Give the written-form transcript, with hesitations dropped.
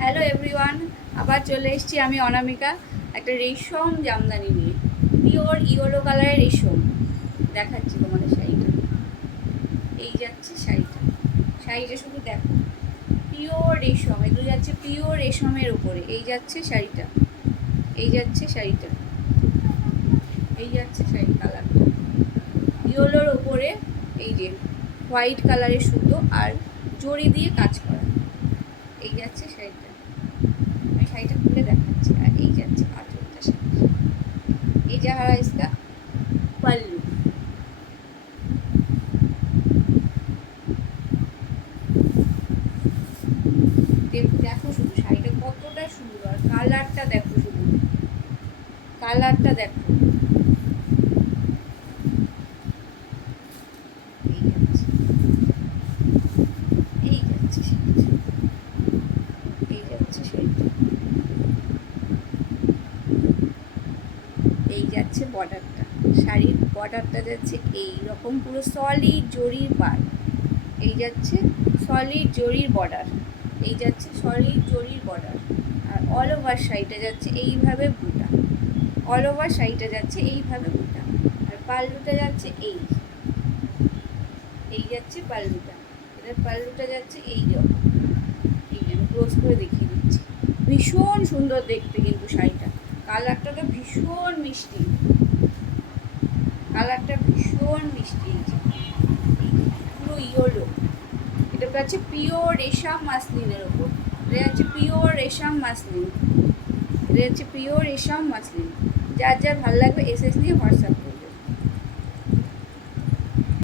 Hello everyone, আবার চলে এসেছি আমি অনামিকা একটা রেশম জামদানি নিয়ে। পিওর ইয়েলো কালারের রেশম দেখাচ্ছি তোমাদের শাড়িটা। এই যাচ্ছে শাড়িটা শুধু দেখো, পিওর রেশম, এগুলো যাচ্ছে পিওর রেশমের উপরে। এই যাচ্ছে শাড়িটা, এই যাচ্ছে শাড়িটা, এই যাচ্ছে শাড়ি কালারটা ইয়েলোর ওপরে। এই যে হোয়াইট কালারের সুতো আর জড়ি দিয়ে কাজ করা। এই যাচ্ছে শাড়িটা, আমি শাড়িটা খুলে দেখাচ্ছি। আর এই যাচ্ছে আঁচলটা, শাড়ি এই যা হারা ইসকা পাল্লু। দেখো শুধু শাড়িটা কতটা সুন্দর, কালারটা দেখো, শুধু কালারটা দেখো। এই যাচ্ছে, এই যাচ্ছে শাড়িটা, এই যাচ্ছে শাড়িটা, এই যাচ্ছে বর্ডারটা। শাড়ির বর্ডারটা যাচ্ছে এই রকম পুরো সলিড জরির পাড়। এই যাচ্ছে সলিড জরির বর্ডার, এই যাচ্ছে সলিড জরির বর্ডার। আর অল ওভার শাড়িটা যাচ্ছে এইভাবে বুটা, অল ওভার শাড়িটা যাচ্ছে এইভাবে বুটা। আর পাল্লুটা যাচ্ছে এই যাচ্ছে পাল্লুটা। এটার পাল্লুটা যাচ্ছে এই রকম। এই যে আমি ক্লোজ করে দেখিয়ে দিচ্ছি। ভীষণ সুন্দর দেখতে কিন্তু শাড়িটা, কালারটা তো ভীষণ মিষ্টি, কালারটা ভীষণ মিষ্টি। এই যে পুরো ইয়েলো, এটা হচ্ছে পিওর রেশম মাসলিনের ওপর। এটা হচ্ছে পিওর রেশম মাসলিন, এটা হচ্ছে পিওর রেশম মাসলিন। যার যার ভালো লাগবে এসএস নিয়ে হোয়াটসঅ্যাপ